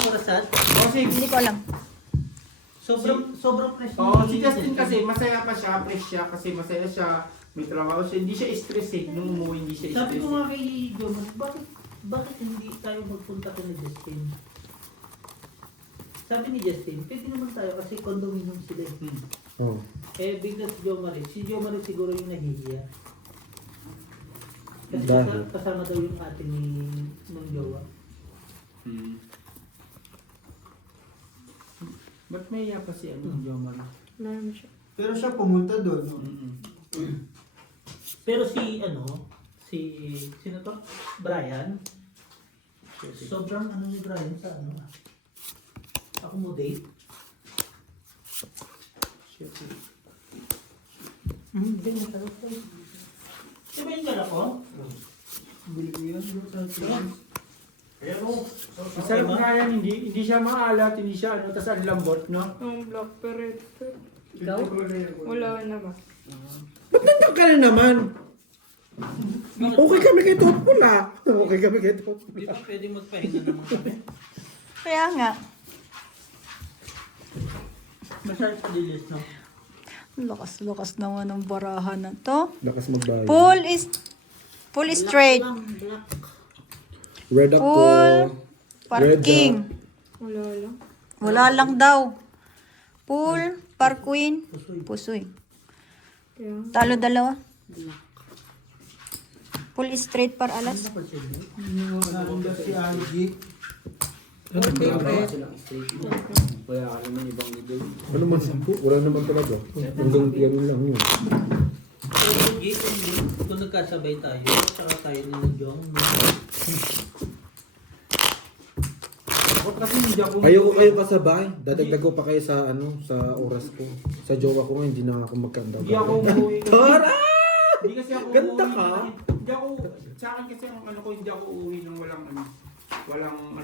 Kurasat? Kasi, Hindi ko alam. Sobrang fresh. si Justin kasi masaya pa siya, fresh siya, kasi masaya siya, may trabaho siya, hindi siya stress eh. Nung umuwi, hindi siya Sabi stress. ko nga kay Jomar, bakit hindi tayo magpunta ko ni Justin? Sabi ni Justin, pwede naman tayo kasi condominium sila eh. Oh. Eh, bigla si Jomar siguro yung nahihiya. Kasi Dahil? kasama daw yung ate ni nung jowa. Ba't may iya pa si Jomar? Alam siya. Pero siya pumunta doon. No? Pero sino to? Brian. Sobrang ano ni Brian sa accommodate. Bigla ka rin. Diba yung gala ko? Bili ko yan. Pero, Masarap nga yan, hindi siya maalat, hindi siya ano, tas ang lambot, no? Ang black parrot. ikaw? Wala na ba? Ba't nandiyan ka na naman? Okay kami kay Tot Pula. Okay kami kay Tot Di Pula. ba pwede magpahinga naman kami? Kaya nga. Masyado sa dilis, no? Lakas-lakas naman ng barahan na to. Lakas magbayad. Full straight. Black. Red up Full to... parking. Wala lang. Wala lang daw. Full parquin. Pusoy. Kaya, Talo dalawa. Full straight par alas. Nakunda si IG. Ano man sampu? Wala naman talaga. Hanggang ganun lang yun. Pero kung nagkasabay tayo, saka tayo ni Jong. Ako kasi hindi ako... Ayoko kayo kasabay. Dadagdag ko pa kayo sa sa oras ko. Sa jowa ko nga, hindi na ako magkanda. Hindi ako umuwi. Tara! Hindi kasi ako Ganda umuwi. ka. Hindi ako, sa akin kasi ang ano ko, hindi ako uuwi ng walang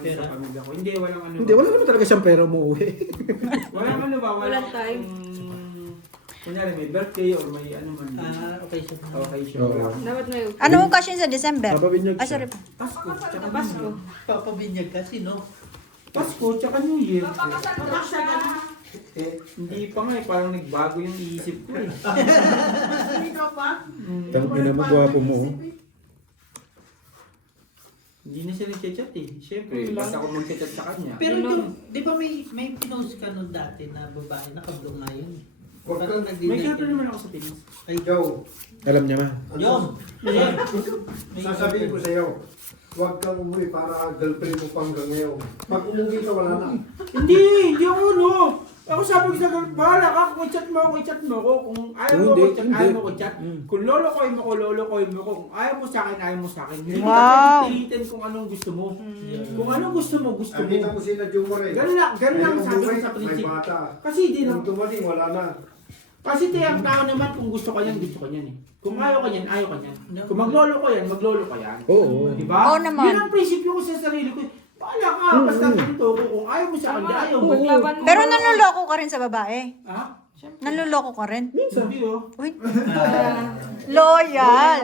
Pera? sa pamilya ko. Hindi, walang ano. Hindi, wala naman talaga siyang pera umuwi. Walang ano ba? Walang time. Kunyari may birthday or may ano man. Okay siya. Okay siya. Oo. Wala. dapat may Ano occasion sa December? Papabinyag Ay, siya. sorry pa. Pasko. Tsaka Pasko. Papabinyag kasi, no? Pasko, tsaka New Year. Hindi pa nga eh, parang nagbago yung iisip ko eh. Tangina mo, gwapo mo. oh. Hindi na siya nag-chat eh. Siyempre, basta ako mag-chat sa kanya. Pero Yun lang. di ba may pinost ka nun dati na babae, nakablong nga yun. Huwag Parang kang May nag-dinner girlfriend naman ako sa Pinas. Kay Joe. Alam niya ma. Yun! Yun! Sasabihin ko sa'yo, huwag kang umuwi para girlfriend mo pang hanggang ngayon. Pag umuwi ka, wala na. Hindi ako no. Ako sabi ko sa girl, bahala ka, kung i-chat mo ako. Kung ayaw mo Hindi, ko chat, hindi. ayaw mo ko chat. Kung lolokoy mo ko. Kung ayaw mo sa akin. Hindi Wow. ka pilitin kung anong gusto mo. Kung anong gusto mo. Nakita mo sila Jumar eh. Ganun lang Ngayon sabi ko umuwi, sa may prinsip. bata. Kasi di na. Nung dumating, wala na. Kasi ang tao naman, kung gusto ka yan, gusto ka yan eh. Kung ayaw ka yan, ayaw ka yan. Kung maglolo ko yan, maglolo ka yan. Oo. Diba? Oo naman. Yun ang prinsipyo ko sa sarili ko. Bahala ka, basta ganito ko. Kung ayaw mo sa kanya, ayaw mo. Laban mo. Pero nanluloko ka rin sa babae. Ha? Nanluloko ka rin. Hindi oh. Uy. Loyal.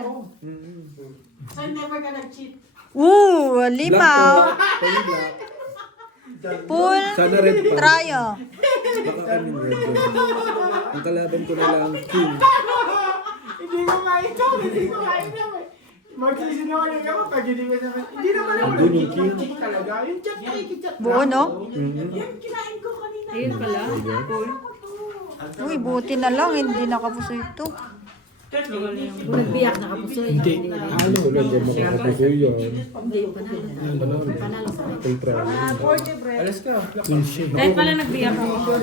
So never gonna cheat. Limaw. Black. Full Sana red pa. trio. Baka kaming red yun. Ang kalaban ko na lang, king. Hindi ko mainam eh. Magsisinungaling ako pag hindi ko naman. Hindi naman ako Andun yung king. nag-cheat talaga. Yung chat, nakikichat lang. Buo, no? Yung kinain ko kanina. Ayun pala. Cool. Uy, buti na lang. Hindi nakapuso ito. Nagbiyak na kapuso. Hindi. Tulad yan, makakapusoy yan. Hindi yung panalo. Panalo. Panalo sa akin. Ultra. Alas ka. Kahit pala nagbiyak ako.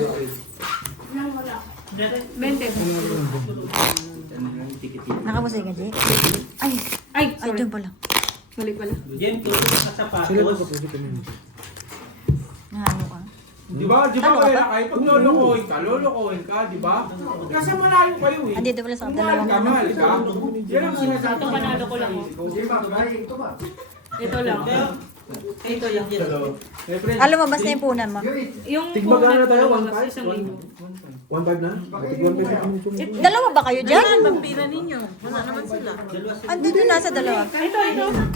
20. Nakapuso ka, Jay? Ay, Ay, ay, sorry. doon pala. Mali pala. Yan, tulog ka sa sapatos. Sila makapusoy ka naman. Nangano ka? Di ba? Kaya kahit pag lolokohin ka, di ba? Kasi malayo kayo eh. Andito pala sa Kung dalawang mahal ka, mahal ka. Yan ang sinasabi Ito, panalo ko lang, oh. Hindi ba, kumain ko ba? Ito lang. Ito yan. My friend, Ah, lumabas na yung punan mo. Yung Tigmagana puhunan ko tayo, lumabas, 1.5? 1,000. 1.5 na? Tig 1.5. Dalawa ba kayo dyan? Pampira ninyo. Wala naman sila. Andito nasa dalawa. Ito.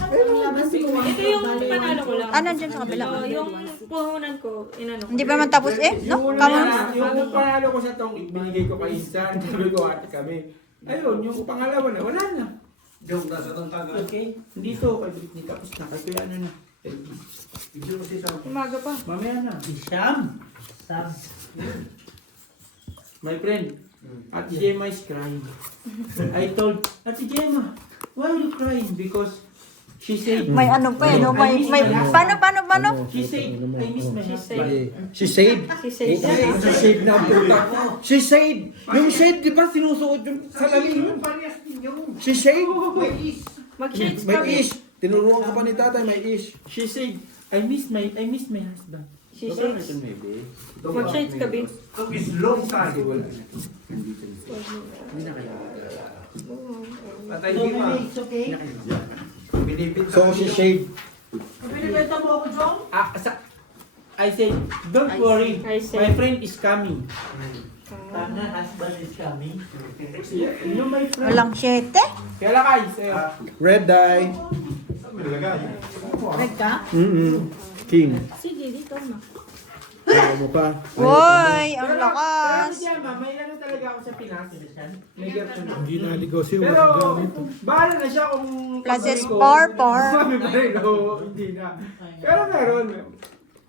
Ito yung panalo ko lang. Ah, nandyan sa kabila. So, yung puhunan ko, inano ko. Hindi pa naman tapos eh, no? Kamo. yung panalo ko sa tong binigay ko kay Insan, sabi ko ate kami. Ayun, yung pangalawa na, wala na. Yung nasa tantagan. Okay? Dito, kay Britney, tapos na. Kasi ano na. Bigyan mo si Sam. Umaga pa. Mamaya na. Siyam. Sam. My friend, Ate Gemma is crying. I told, Ate Gemma, why are you crying? Because she said, May ano pa eh, no? May, paano? she said, I miss my husband. She saved. She says, She saved na ang puta. She saved. Yung shade, di ba sinusuot yung salamin? Parehas ninyo. She saved. mag-shades May kami. ish. Tinuruan ka pa ni tatay, may ish. She said, I miss my husband. She says, mag-shades kami. It is long time. Patay di ba? It's okay. Binibit So she shaved. Pinibenta mo ako, Jong? I said, don't worry, I said- my friend is coming. Tanga, husband is coming. You my friend. Walang 7. Kaya lakay, sa'yo. Red dye. Red ka? King. Sige, dito na. Ayaw mo pa. Woy, ang Pero lakas. siya, may ano talaga ako sa Pinas. May girlfriend ako. Hindi naligaw siya. Pero, bahala na siya kung... Pluses pagsabi ko, par. Sabi pa rin, oo, hindi na. Pero meron.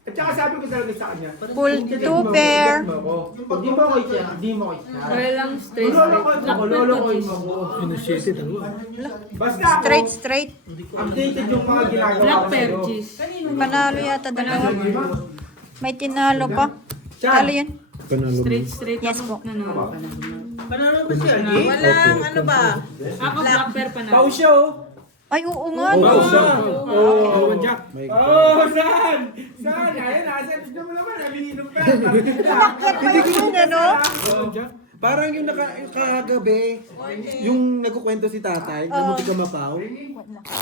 At saka sabi ko talaga sa kanya, Full kung 2 pair. Pag di mo ako i-check, di mo ako i-check. Kaya lang straight. Lolo-lolo mo ako. Basta ako, Straight. updated yung mga ginagawa Black ko pair, sa'yo. jeez. Panalo yata dalawa. May tinalo pa. Talo yun. Straight. Yes po. No. Panalo ba siya? Hindi. Walang ano ba? Ako black pair pa na. Pau siya oh. Ay, oo nga. Pau No. siya. Oh, Oh, saan? Saan? Ayun, nasa. Tignan mo naman, naminginom pa. Umakyat pa yun, ano? Parang yung kagabi, yung nagkukwento si tatay, namuti ka Macau.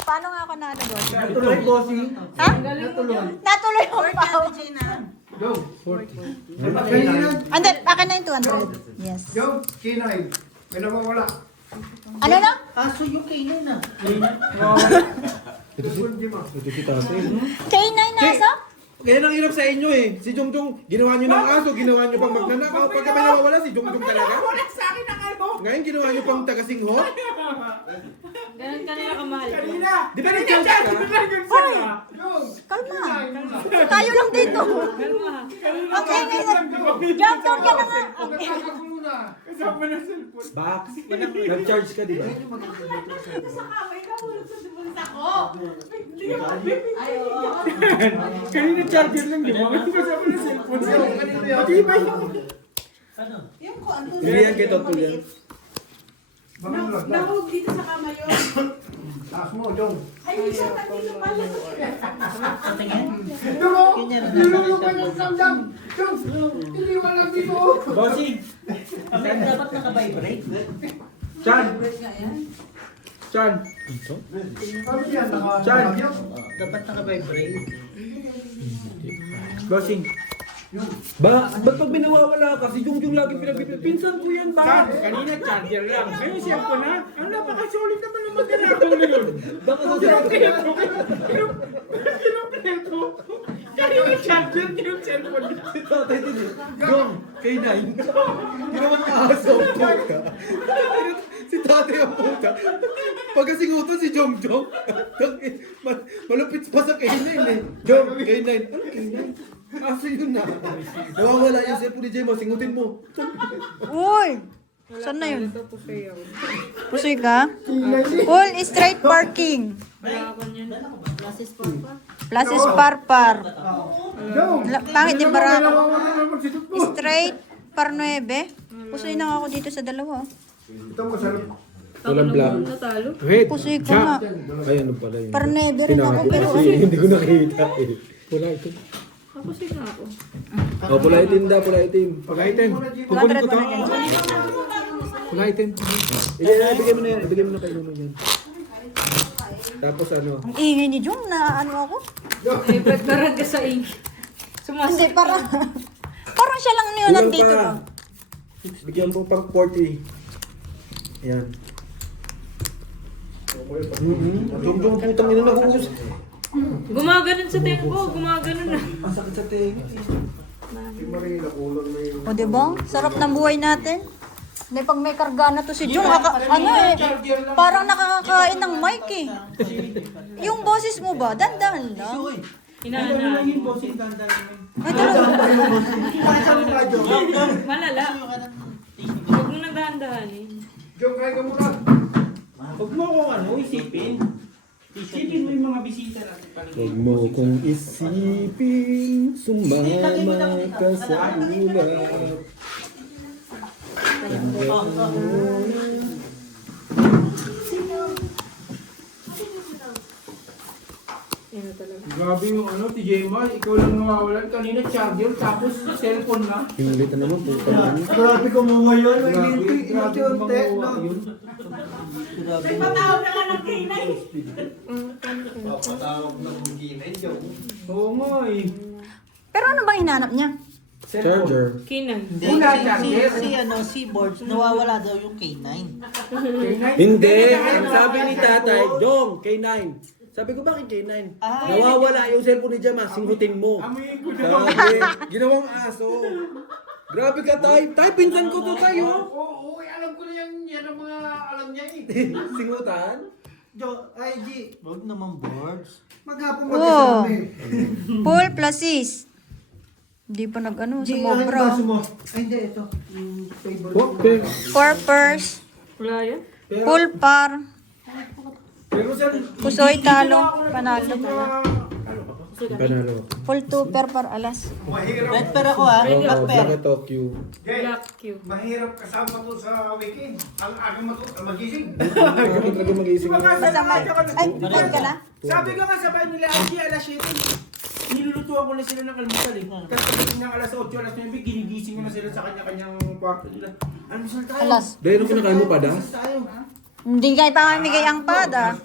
Paano nga ako nalagot? Natuloy, bossing. Ha? Natuloy yung pao. Ande, akin na yung 200. Yes. Yung kinay. May nawawala. Ano na? Aso yung kainin na. Ito si tatay. K9 nasa? Kaya nang hirap sa inyo eh. Si Jongjong, ginawa nyo ng aso, ginawa nyo pang magnanakaw. Pagka may nawawala, si Jongjong talaga. Wala sa akin ang ano. Ngayon, ginawa nyo pang taga-singhot. Ganun kanila kamahal ko. Kanina. Di ba nag-charge ka? Kalma. Tayo lang dito. Okay, ngayon. Jump down ka na nga. Okay. Kasama na cellphone. Box. Nag-charge ka, di ba? Sa kamay ka, hulog sa dibunta ko. Hindi ka Kanina charger lang, di ba? Kasama na cellphone. Pati ba yun? Ano? Yung ko, ano? Hindi yan kay Toto yan. Nahug dito sa kamay yun. Taas mo, Jong. Ay, hindi siya nandito pala. Patingin. Dumo! Ganyan na Nilulong nasa ka ng samdam! Jong! Hindi wala dito! Bossing. Dapat naka-vibrate. Chan. Chan. Ano yan? Chan. Dapat naka-vibrate. Bossing. Ba't pag may nawawala ka, si Jongjong lagi pinagpipil. Pinsan ko yan, Chan. ba? Kanina charger lang. Ngayon cellphone na. Ang napakasulit naman ng magnanakaw na yun. Baka sa Kinumpleto. Kanina charger, cellphone. si tatay din eh. Jong, K9. Ginawa ka aso, puta. Si tatay ang puta. Pagkasingutan si Jongjong. Malupit pa sa K9 eh. Jong, K9. Ano K9? Aso yun na. Nawawala yung cellphone ni Jemo, singutin mo. Uy! Saan na yun? Pusoy ka? Full straight parking. Plus is parpar. Jong! Pangit yung bara ako. Nawawala naman si Tukbo! Straight par 9. Pusoy na ako dito sa dalawa. Ito mo, sarap. Walang black. Natalo. Pusoy ko nga. Ay, ano pala yun? Par 9 rin ako. Tinago Pero kasi, hindi ko nakita eh. Pula ito. Ako sige ako. Oh, pula itim da, pula itim. Pula itim. 100 mo na dyan. Pula itim. Ibigay mo na yan, ibigay mo na kay Nuno yan. Tapos ano? Ang ingay ni Jung na ano ako. Ay, ba't parang ka sa ink? Hindi, parang siya lang yun nandito ba? Bigyan mo pang 40. Ayan. Jong putang ina nag-uus. Gumaganon sa tenga ko, gumaganon na. Ang sakit sa tenga. Si Marina, kulang na yung... O diba? Sarap ng buhay natin. Hindi, pag may karga na to si Jung, parang nakakakain ng mic eh. Yung boses mo ba? Dandahan lang. Hinahanaan. yung bossing dandanin. Ay, talaga. Malala. Huwag mo nang dahan-dahanin. Jong, kain ka muna. Huwag mo akong isipin. Isipin mo yung mga bisita natin. Huwag mo kong isipin, sumama ka sa ulap. Grabe yung TJ Ma, ikaw lang nawawalan. Kanina charger, tapos cellphone na. Yung ulit na naman, putang ina. Grabe ko mo ngayon. Grabe yung mga yun. May patawag na nga ng kinay. Papatawag na mong ginay, Jong. Oo nga eh. Pero ano bang hinanap niya? Cellphone. Charger. Kinan. Hindi, Wala, si charger. si boards, nawawala daw yung K9. Hindi, ang sabi ni tatay, Jong, K9. Sabi ko, bakit K9? Nawawala yung cellphone ni Jama, singhutin mo. Amoy ko na. Sabi, ginawang aso. Grabe ka, tay. Tay, pinsan ko to tayo. Oo, alam ko na yan ang mga alam niya eh. Singutan? Huwag naman boards. Maghapon Oh. Paul plus sis. Hindi pa sumobra. Ay, hindi, ito. Yung favorite. Okay. Purpers. Wala yan? Pulpar. Pero saan? Pusoy talo. Panalo. Panalo. Full tuper par alas. Mahirap. Red per ako ha, black per. Bakit Tokyo? Black Q. Mahirap kasama to sa weekend. Ang aga magising. Bakit talaga mag-iisip mo? Masama. Ay, live ka na? Sabi ko nga sabay nila, Angie, alas 7. Nilulutuan ko na sila ng almusal eh. Kasi pagdating ng alas 8, alas 9, ginigising ko na sila sa kanya-kanyang kwarto nila. Almusal tayo. Alas. Dahil nung kinakain mo pa, da? Almusal tayo. Hindi kayo pa mamigay ang pada.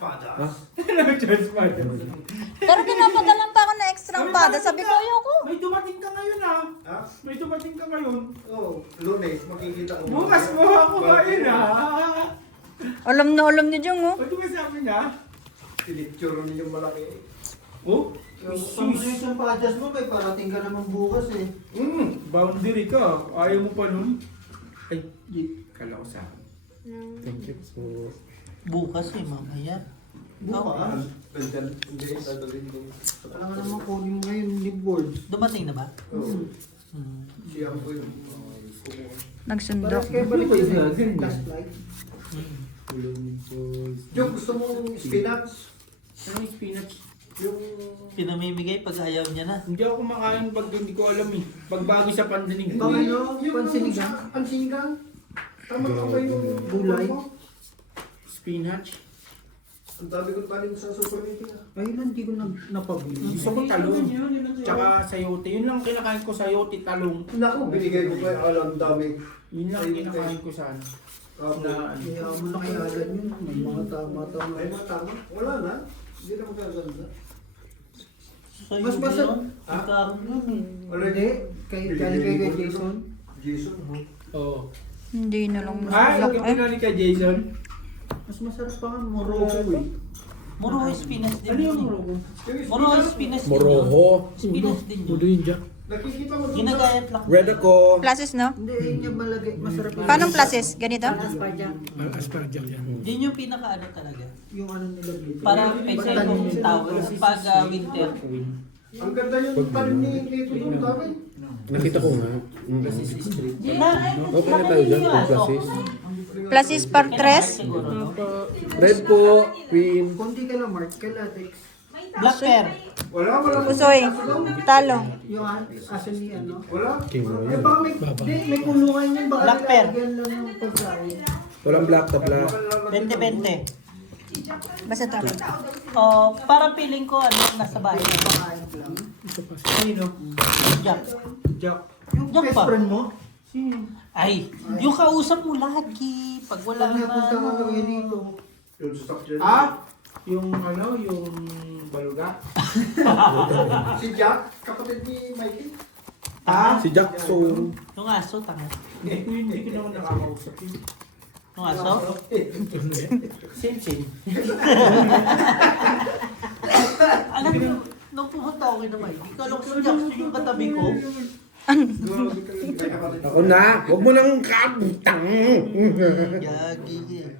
Pero pinapadala pa ako na extra pada. Sabi ko, ayoko. May dumating ka ngayon ah. Ha? May dumating ka ngayon. Oo, Lunes, makikita ko. Bukas mo ako kain ah. Alam ni Jung, oh. Ano ba sabi niya? Pinitsure niyo yung malaki. Oh? Yung padas mo, may parating ka naman bukas eh. Boundary ka. Ayaw mo pa nun? Ay, kala ko sa akin. Thank you po. Bukas eh, mamaya. Bukas? Hindi, dadalhin ko. Alam naman kunin mo ngayon ni board. Dumating na ba? Oo. Siya po yung... Nagsundo. balik kayo last flight. Yung gusto mong spinach? Ano yung spinach? Yung... Pinamimigay pag ayaw niya na. Hindi ako kumakain pag hindi ko alam eh. Pag bago sa pandanig. Yung pansinigang? Pansinigang? Tama ka ba yung gulay? Spinach. Ang dami ko tanin sa supermarket. Ay, hindi ko napabili. Gusto ko talong. Tsaka sayote. Yun lang kinakain ko, sayote, talong. Naku, binigay ko pa yung alam dami. Yun lang kinakain ko sana. Kaya mo na kayalan yun. May mga tama-tama. Ay, mga tama? Wala na. Hindi na magaganda. Mas basa. Ikaroon yun eh. Already? Kay Jason? Jason? Oo. Hindi na lang Ay, masulak. yung Ay, pinali ka, Jason. Mas masarap pa nga. Morogo eh. Moroho spinach din Ano yung yun eh. morogo? Moroho spinach din yun. Moroho. Spinach din yun. Yun dyan. Nakikita mo doon Ginagayat lang. Red ako. Places, no? Hindi, yun yung malagay. Masarap yun. Paano places? Ganito? Yun yung pinaka-ano talaga. Yung ano nila dito. Para pwede mong tawag pag winter. Ang ganda yung tanim ni Tito doon dami. Nakita ko nga. Na, Okay na tayo dyan kung plasis. Places par tres. siguro, no? Red po, queen. Konti ka lang, Mark. Kay Latex. Black pear. Wala. Pusoy. Talo. Yung aso ni ano? Wala. King mo Eh yun. baka may kulungan yun. Baka Black pear. nilalagyan lang ng pagkain. Walang black to black. 20-20. Basta to. Oh, para feeling ko ano nasa bahay. Pakain lang. Sino? Jack. Jack. Yung Jack best pa. friend mo? Ay, yung kausap mo lagi. Pag wala Pag na napunta ka ano. ng dito. Yung stock dyan. Ah? Yung ano, yung baluga. Si Jack, kapatid ni Mikey. Ah? Si Jackson. Yung aso, tanga. Hindi ko naman nakakausap yun. Yung aso? Same. Alam mo, nung pumunta ako kay Namay, di ko alam kung si Jackson yung katabi ko. Ako na. Huwag mo nang kabutang. Yagi eh.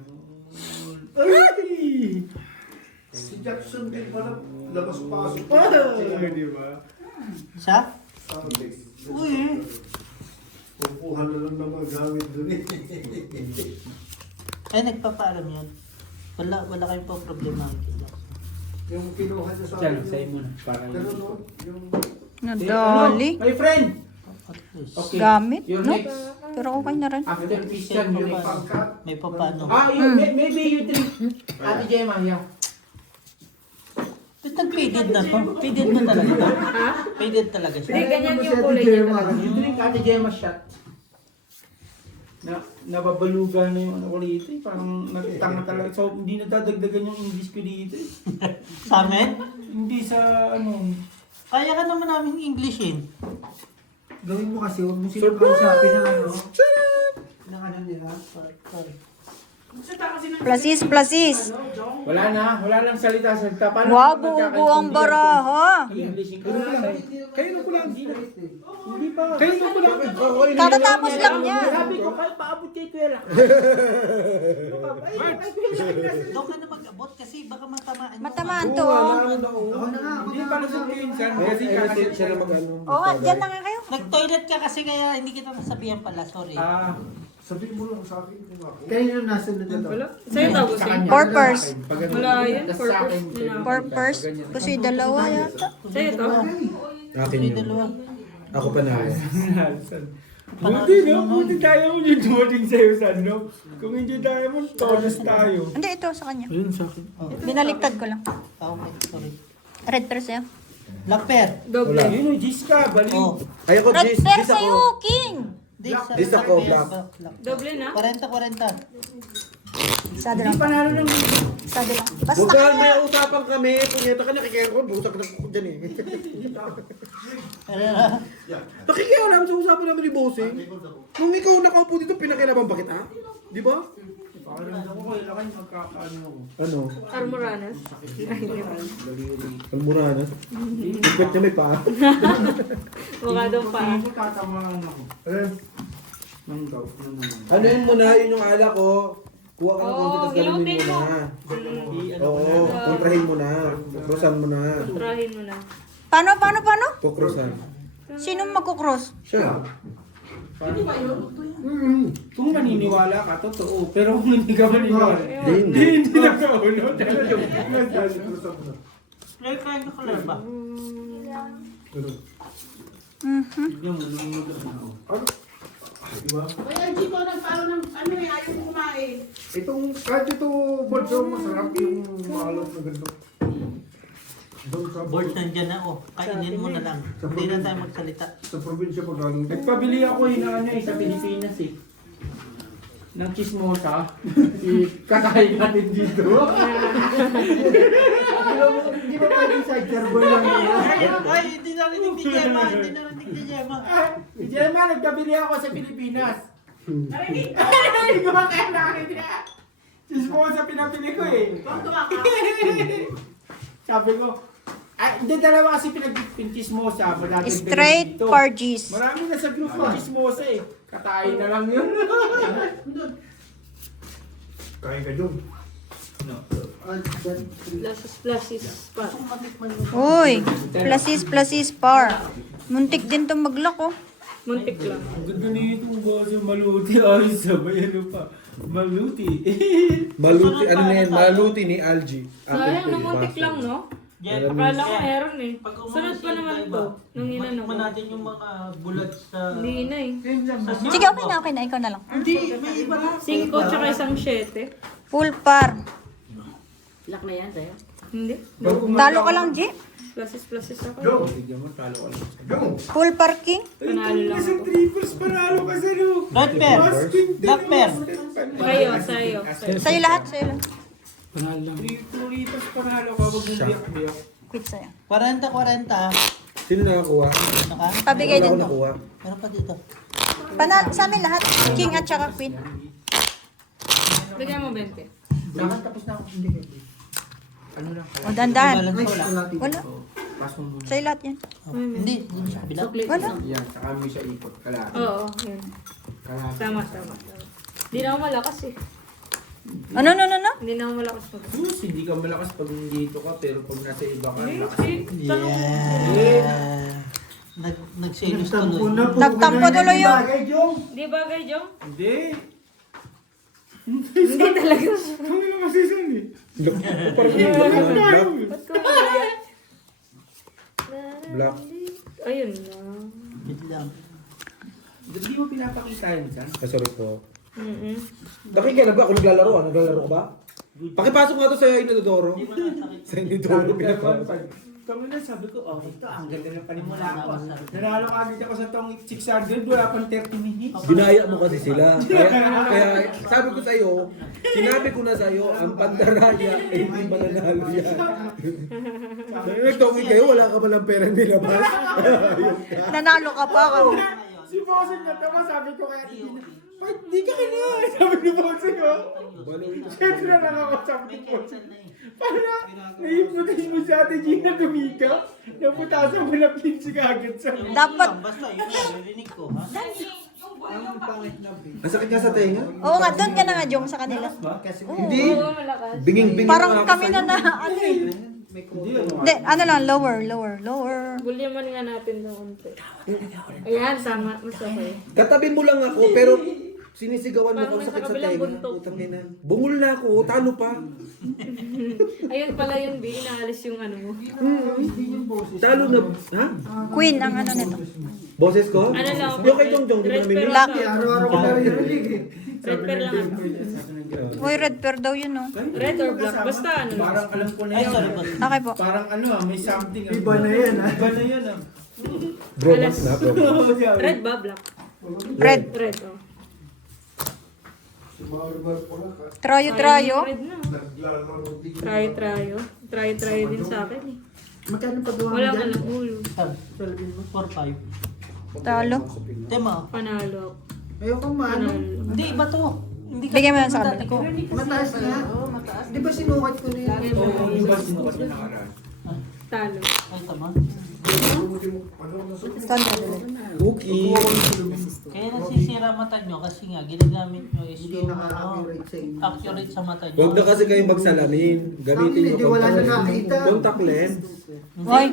Si Jackson din pala, labas-pasok. Di ba? Siya? Uy. Pupuhan na lang ng mga gamit dun eh. Eh, nagpapaalam yun. Wala kayong pang problema kay Jackson. Yung kinuha niya sa Diyan, akin. sa'yo muna. Para Pero no, yung... Nadali. My friend! At least. Okay. Gamit, Your no? next. Pero okay na rin. After Christian, yung Pangkat. May papano. maybe you drink. Ate Gemma, yeah. Ba't nag-faded na to? Faded na talaga to? Ha? Faded talaga Hindi, siya. ganyan yung kulay niya talaga. You drink Ate Gemma shot. Nababaluga na yung ano ko dito eh. Parang nagtanga talaga. So, hindi nadadagdagan yung English ko dito eh. Sa amin? Hindi sa ano. Kaya ka naman namin Englishin. Gawin mo kasi, huwag mo sila kausapin ng ano. Ng ano nila. Plasis. Wala lang salita. Paano Wow, kung buo ang baraha. English ko lang. Kayo na ko lang. Hindi pa. Kayo na ko lang. Katatapos lang niya. Sabi ko, kahit paabot kay Kuya Doon ka na mag-abot kasi baka matamaan mo. Matamaan to. Ako na nga, Hindi pa lusog ko yun, San. Kasi Kasi siya na mag-ano. Oo nga, dyan na nga kayo. Nag-toilet ka kasi kaya hindi kita nasabihan pala. Sorry. sabihin mo lang sa akin kung ako. Kaya yung nasa na dito. Wala. Sa'yo daw, gusto. Purpose. Wala yan, Tas sa purpose akin. nila. Purpose. Kasi dalawa yata. Sa'yo to? Akin May yun. dalawa. Ako pa na. Buti no, buti tayo mo yung dumating sa'yo, San, no? Kung hindi tayo mo, todos tayo. Hindi, ito sa kanya. Ayun sa akin. Binaliktad ko lang. Okay, sorry. Red pear sa'yo. Black pear. Doble. Ayun o, Gis ka, baliw. Oh. Ayoko, Red Jis. pear Jis ako. sa'yo, King! Dis ako, black. Doble na? 40. Sado Hindi lang. panalo ng... Sado lang. Basta Huwag ka, may kaya. usapan kami. Punyeta ka, nakikaya ko. Busak na ko dyan eh. Nakikialam sa usapan namin ni Bossing. Nung ikaw nakaupo dito, pinakialaman ba kita? Di ba? Pakiramdam ko, kailangan magkakaano ako. Ano? Armoranas? Almoranas? Bukit niya may paa. Mukha daw pa. Tingin ko tatamaan ako. Nang daw. Ano yun muna, yun yung alak ko. Kuha ka ng konti, tapos galamin mo hilutin na. Oo, kontrahin mo na. Kukrosan mo na. Trahin mo na. Paano? Kukrosan. Sino magkukross? Siya. Kung maniniwala ka, totoo. Pero kung hindi ka maniniwala, Hindi. hindi na ka ulo. May kind of color ba? Yung nunod ako. Kuya Gito, nagparo ng ano eh, ayaw mo kumain. Itong, kahit ito, Bods, masarap yung maalog na ganito. Board nandyan na oh. Kainin mo na lang. Hindi na tayo magsalita. Sa probinsya pag galing. Nagpabili ako ng ano eh, sa Pilipinas eh. Ng chismosa. Kakain natin dito. Hindi ba pwede sa Gerber lang yun? Ay, hindi narinig ni Gemma. Hindi narinig ni Gemma. Gemma, nagpabili ako sa Pilipinas. Narinig Hindi ko ba kaya narinig na? Chismosa pinabili ko eh. Tuwa ka. Sabi ko, hindi dalawa kasi pinag-chismosa. Straight parties. Marami na sa group ng chismosa eh. Katayin na lang yun. Kain ka dun. Plasis pa. Uy, plasis par. Muntik din to maglock oh. Muntik lang. Ang ganda nito boss, maluti. Ay, sabay ano pa. Maluti. Maluti, ano na yan? Maluti ni Algie. Sayang, namuntik lang, no? Jen, Akala ko meron eh. pag Sunod pa naman to. Nung inano ko. Matikman natin yung mga bulat sa... Hindi na eh. Sige, okay na. Ikaw na lang. Hindi, may iba na. 5 tsaka isang 7. Full par. Lock na yan, tayo? Hindi. Talo ka lang, G. Plasis ako. Go! Bigyan mo, talo ka lang. Go! Full parking. Panalo lang Isang ako. triples, panalo ka sa no. Red pear. Black pear. Sa'yo. Sa'yo lahat. Panalo lang. 3 liters panalo ka, wag mong biyak-biyak. Quit sa'yo. 40. Sino nakakuha? Ano ka? Pabigay Wala din ako po. nakuha. Meron pa dito. Sa amin lahat. King at saka queen. Bigyan mo 20. Dapat tapos na ako. Hindi. Ano lang. O, dandahan. Balance wala. Wala. Pass mo muna. Sa'yo lahat yan. Hindi, dun sa kabila. Wala. Yan, saka mo siya ikot. Kalahati. Oo, yun. Kalahati. Tama. Hindi na ako malakas eh. Ano? Hindi na ako malakas pag. Sus, hindi ka malakas pag dito ka, pero pag nasa iba ka, lakas. Yeah. Nagselos tuloy. Nagtampo tuloy yung... Di bagay, Jong? Hindi. Hindi talaga. Kami lang masisan eh. Black. Ba't ko wala? Black. Ayun na. Wait lang. Hindi mo pinapakita yun dyan. Sorry po. Mm-mm. Nakikinig ba? Ako naglalaro. Naglalaro ka ba? Pakipasok nga to sa Inodoro. Sa Inodoro pinapasok. Kami na sabi ko, oh, ito, ang ganda ng panimula ko. Nanalo ka agad ako sa tong 600, wala pang 30 minutes. Binaya mo kasi sila. Kaya sabi ko sa'yo, sinabi ko na sa'yo, ang pandaraya ay hindi mananalo yan. Nagtongin kayo, wala ka pa ng perang nilabas. Nanalo ka pa. Si Bossing na tama, sabi ko kaya di ka kanya. Sabi ni Bossing ko. Siyempre na lang ako, sabi ni Bossing. Para, naiputin mo sa atin, Gina Domiga. Naputasan mo na pinsi ka agad sa... Dapat. Basta yun, narinig ko, ha? Nasakit ka sa tenga? Oo nga, doon ka na nga, Jong, sa kanila. Hindi. Oo, malakas. Binging-binging Parang nga ako kami na sa'yo. ano eh. Hindi, ano Hindi, ano lang, lower. Gulyaman nga natin ng unti. Ayan, tama. Mas okay. Katabi mo lang ako, pero sinisigawan mo Parang kung sakit nasa sa kabilang tenga. buntot. Putang ina. Bungol na ako, talo pa. Ayun pala yun, B. Inaalis yung ano mo. Talo na. Ha? Queen ang ano nito. Boses ko? Ano lang ako. Yung kay Dongjong, di ba Red namin pear Black. lang. Araw-araw ko narinig eh. Red pear lang ako. Uy, red pear daw yun, no? Red or black? Basta ano. Parang alam ko na Ay, yan. sorry, boss. Okay po. Parang ano may something. Iba na yan, ah. Iba na yan ah. Bromance na, bromance. Red ba? Black? Red. Red, oh. Trayo. Red na. Trayo din sa akin eh. Magkano pa duwa Wala mo ka dyan? lang ulo. 4-5. Talo. Tema. Panalo ako. Ayoko maano. Panalo. Hindi, iba to. Hindi ka Bigyan mo yan sa dati ko. Mataas na. Di ba sinukat ko na yan? Oo, di ba sinukat mo nakaraan? Talo. Ay, tama. Standard ulit. Cookie. Kaya nasisira mata nyo kasi nga ginagamit nyo is Hindi yung naka-accurate sa inyo. accurate sa mata nyo. Huwag na kasi kayong magsalamin. Gamitin Hindi, nyo wala na nakakita. contact lens. Hoy.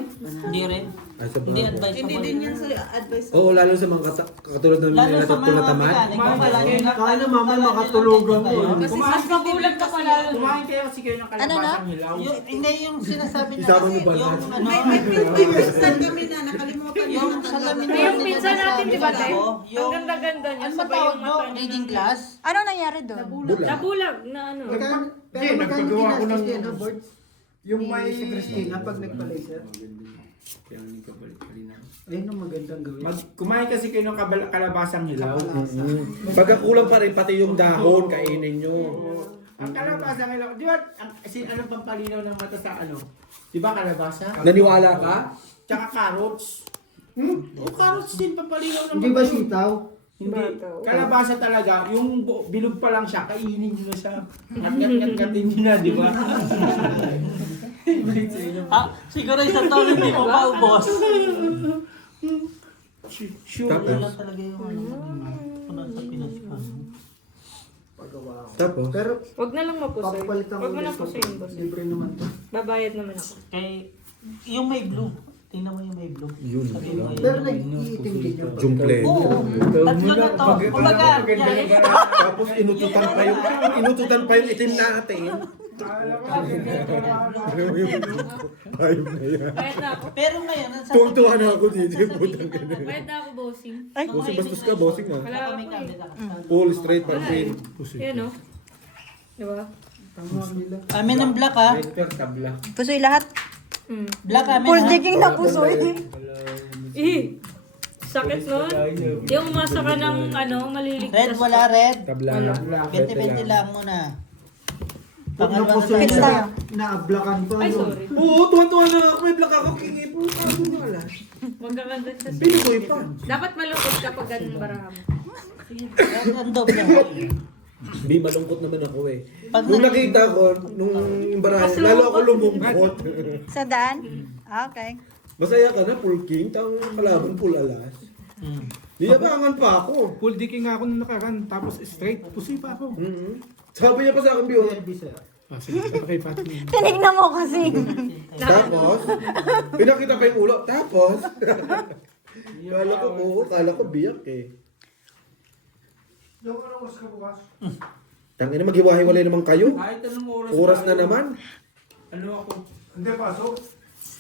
Hindi rin. Ay, sa Hindi bago. advisable. Hindi din yan sa advice. Oo, lalo sa mga katulad ng Lalo sa mga tamad. mechanic, wala nyo na. Kaya na, mama, makatulugan mo. Kasi Mas magulat ka pala. Kumain kayo kasi kayo ng kalabasang hilaw. Hindi yung sinasabi na Isama mo kasi ba yung lahat? ano. May pinsan kami na nakalimutan Yung yung salamin May yung pizza natin, di ba, Tay? Ako, Ang yung ganda-ganda niya. ano ba Sabay tawag yung mo? mata niya. Reading class? Ano nangyari doon? Bulag. Nabulag na ano. Pero magkano nagpagawa ko ginastos ng- yan, ha, Bert? Yung may si Christina pag nagpa-laser. Kaya hindi ka balik-balik na. Ayun ang magandang gawin. Kumain kasi kayo ng kalabasang hilaw. Pagkakulang pa rin, pati yung dahon, kainin nyo. Ang kalabasang hilaw, di ba, ano pang palinaw ng mata sa ano? Di ba kalabasa? Naniwala ka? Tsaka carrots. O carrots din papalinaw ng Hindi ba mata yun. sitaw? Hindi. Kalabasa talaga, yung bilog pa lang siya, kainin nyo na siya. Gat-gat-gat-gatin nyo na, di ba? Siguro isang taon hindi mo maubos. Sure. Tapos? Wala talaga yung ano. Kung nasa Pinas pa. Pagawa ko. Tapos? Pero Huwag na lang mapusoy. papapalitan Huwag mo na dito. pusoyin, boss. Libre naman to. Babayad naman ako. Kay, yung may blue. Tingnan mo yung may blue. Yun. Sabi mo, Pero nag-iitim din yun. Jumple. Oo. Tatlo na to. Kumbaga, yan. Tapos inututan pa yung itim natin. Ayun na yan. Bayad na ako. Pero ngayon, ang Tuwang-tuwa na ako dito yung putang ina. Bayad na ako, bossing. Bossing, bastos ka, bossing ah. Wala ako May eh. kabit ako. Full straight pa rin. Yan o. Diba? Tama nila. Amin ang black ha. Red pear tabla. Pusoy lahat. Mm. Black amin Full ha. digging na pusoy. Sakit nun. Yung umasa ka ng ano, maliligtas. Red, wala red. Tabla. 20-20 lang muna. Tapos Pits tayo. inaablakan pa. Ay, no? sorry. Oo, tuwan-tuwa na ako. May black ako, king eh. Puta, ako nga alas. Magkakanda sa Pinoy pa. Dapat malungkot kapag ganun barahan. Ang doble. Hindi, malungkot naman ako eh. Pag Nung nakita ko, nung barahan, lalo ako lumungkot. Sa daan? Ah, okay. Masaya ka na, full king. Tang kalaban, full alas. Niyabangan pa ako. Full dicky nga ako nung nakaraan, tapos straight, pusi pa ako. Sabi niya pa sa akin, Biyo. Ah, sige, okay, Fatih. Tinignan mo kasi. Tapos, pinakita pa yung ulo. Tapos, kala ko biyak eh. Yung ano oras ka bukas? Tangina, maghiwa-hiwalay naman kayo. Kahit anong oras. Oras na naman. Ano ako? Hindi, pasok.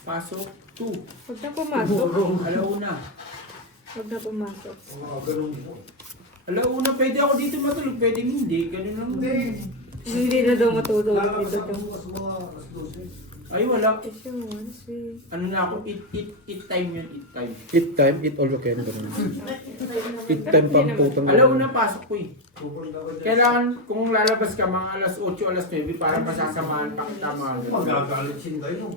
Pasok 2. Huwag na pumasok. Alauna. Huwag na pumasok. Alauna, pwede ako dito matulog. Pwede hindi. Ganun lang. Hindi na daw matutulog dito. Bukas mga alas 12. Ay, wala. Kasi one, sweet. Ano na ako? Eat time yun. Eat time. Eat time, eat all you can. Ganun. Eat time pang putang. Alauna, pasok ko eh. Kailangan kung lalabas ka mga alas 8, alas 9 para masasamahan pa kita mga ganun. Magagalit sinday no?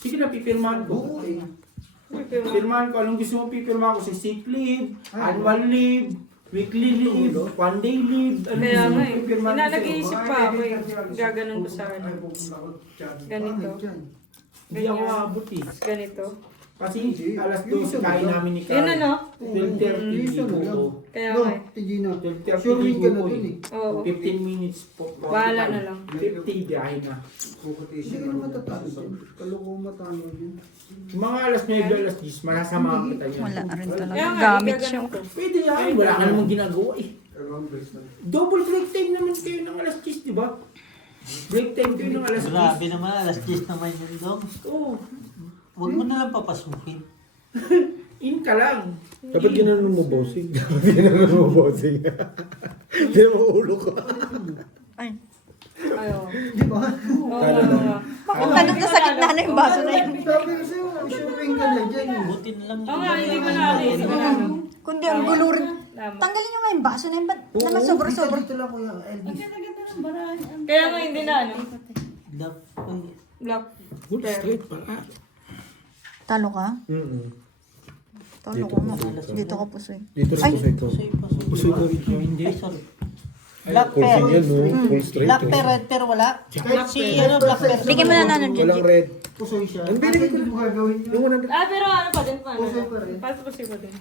Sige na, pipirmahan ko. Oo eh. Pirmahan ko. Anong gusto mo pipirmahan ko? Sa sick leave, annual leave, weekly leave, one day leave. Ano Kaya gusto mo nga eh. pipirmahan ko sa'yo? Nag-iisip pa ako eh. Gaganon ko sa ano. Ganito. Hindi ako maabot eh. Ganito. Kasi alas 12 kain namin ni Yun Carl. ano? 12:30 ligo ko. Kaya No, nga eh. Tigina. 12:30 Sure win ligo ka na ko dun eh. eh. Oo. 15 minutes po. Bahala na lang. 50 biyahe na. Hindi ka naman tatalo dyan. Kaloko matalo din. Mga alas 9, alas 10, masasamahan kita yan. Wala rin Kaya talaga. nga, Gamit siya. gaganon ko. Pwede yan. Wala ka namang ginagawa eh. Dalawang break na. Double break time naman kayo ng alas 10, di ba? Break time kayo ng alas 10. Grabe naman, alas 10 naman yun dong. Oo. Huwag mo na lang papasukin. In ka lang. Dapat ginanon mo bossing. Dapat ginanon mo bossing. Hindi mo ulo ko. Ay. Ayaw. Di ba? Oo nga, oo nga. Kung tanong ka sa gitna na yung baso na yun. Sabi ko sa'yo, sure win ka na dyan. Buti na lang. Oo nga, hindi ko na ano, hindi ko na ano. Kundi ang gulo rin. Tama. Tanggalin nyo nga yung baso na yun. Ba't naman sobra-sobra? Dito lang kuya, Elvis. Kaya nga hindi na ano. Black. Black. Good straight pala. Talo ka? Talo ka nga. Dito ka pusoy. Dito sa pusoy ko. Pusoy ko. Hindi, sorry. Black Full king pear. yan, no? Full straight. Black eh. pear, red pear, wala. Si ano, black pear. Bigyan mo na nanon dyan. Walang red. Pusoy siya. Ang bilis Asa hindi mo gagawin yun? Yung 100. Ah, pero ano pa din pa. Pusoy pa rin. Paso pa siya din.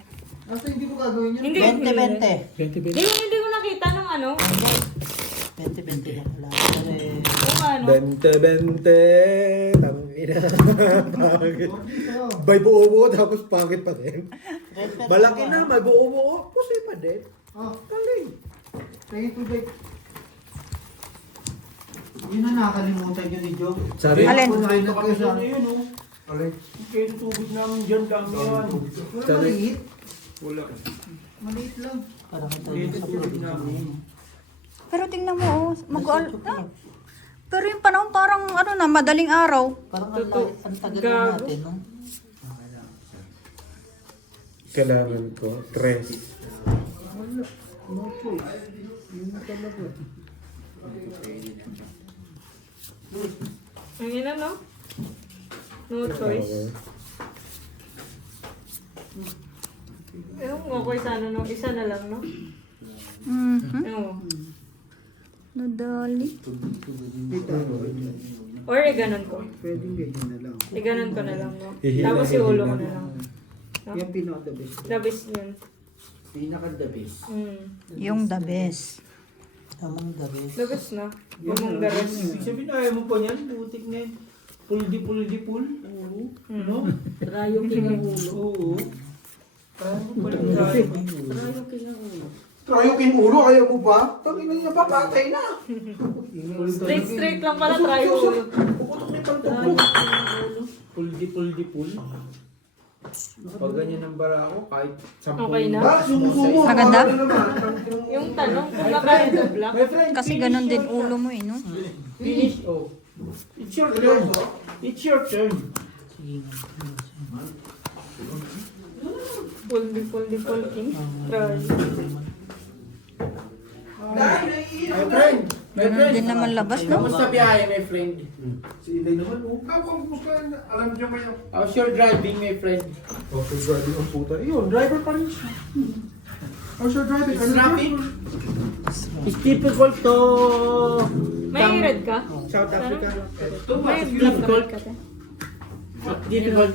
Asa hindi mo gagawin yun? Hindi. 20-20. 20-20. Hindi ko nakita ng ano. 20-20 lang pala. Pero eh, Yung ano. 20-20. Tangina. Pangit. May buo-buo tapos pangit pa din. red pear. Malaki na, may buo-buo. Pusoy pa din. Oh, Galing. tingin ko dahil. Yun na nakakalimutan yun ni Joe. Sabi, Alin? Kunain na kayo sa... Ayun o. Alin? Kaya tubig namin dyan, dami yan. Wala Sabi- maliit. Wala. Maliit lang. Parang ito Kaya yung sa tubig probinsya. namin. Pero tingnan mo, oh. Pero yung panahon parang ano na, madaling araw. Parang ang tagal na natin, no? kailangan ko. 3. No choice. Yun na talaga. Ang ina, no? No choice. Ewan ko okay sana, no? Isa na lang, no? Mhm. Oo. Nadali. Kita ko. Or ganon ko. Pwedeng ganyan na lang. Ganon ko na lang, no? Hihila, Tapos yung ulo ko hihila. na lang. No? Yan pinaka-the best. Labis yun. Pinaka-the best. Yung the best. Among the best. Labis na. Umong garas. Ibig sabihin, ayaw mo pa yan. Butik na yan. Puldi-pul. Oo. Ano? Rayo Oo. Ayaw mo pala yung Kasi, Trayukin ulo, ayaw mo ba? Tangina niya, papatay na. Straight lang pala tayo. Puputok ni pagpupo. Puldi-pul. Pag ganyan ang bara ako, kahit 10. Okay na? Sumusumo. Maganda? Yung tanong, kung nakain to black. My friend, Kasi ganun din ulo mo eh, no? finish. Oh. It's your turn. It's your turn. Sige nga. Puldi king. Try. My friend, Ganun din naman labas, no? Kamusta biyahe, my friend? Si Inday naman, kamusta? Alam niyo ba yung... How's your driving, my friend? Okay, driving ang puta. Yun, driver pa rin siya. How's your driving? It's traffic. It's difficult to May red ka? South Africa. May black difficult. ka te. Difficult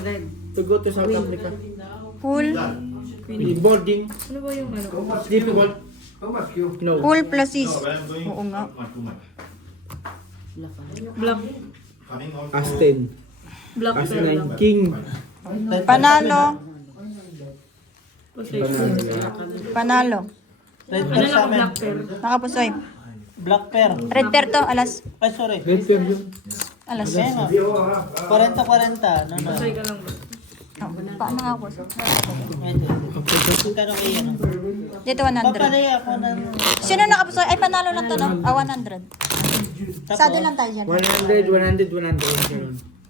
to go to South Africa. Pool. Boarding. Ano ba yung ano? It's difficult. How much you? No. Pool plus is. Oo nga. Black. Aston. Black Aston King. Panalo. Panalo. Red Ano pear sa lang amin. black pear? Nakapusoy. Black pear. Red pear to, alas. Ay, sorry. Red pear yun. Alas. Kaya nga. 40-40. No, no. Pasay ka lang ba? Oh, paano nga ako? Ito. Kano kayo yan? Dito 100. Papalay ako ng... Sino nakapusoy? Ay, panalo lang to, no? 100. Sado lang tayo dyan. 100, 100.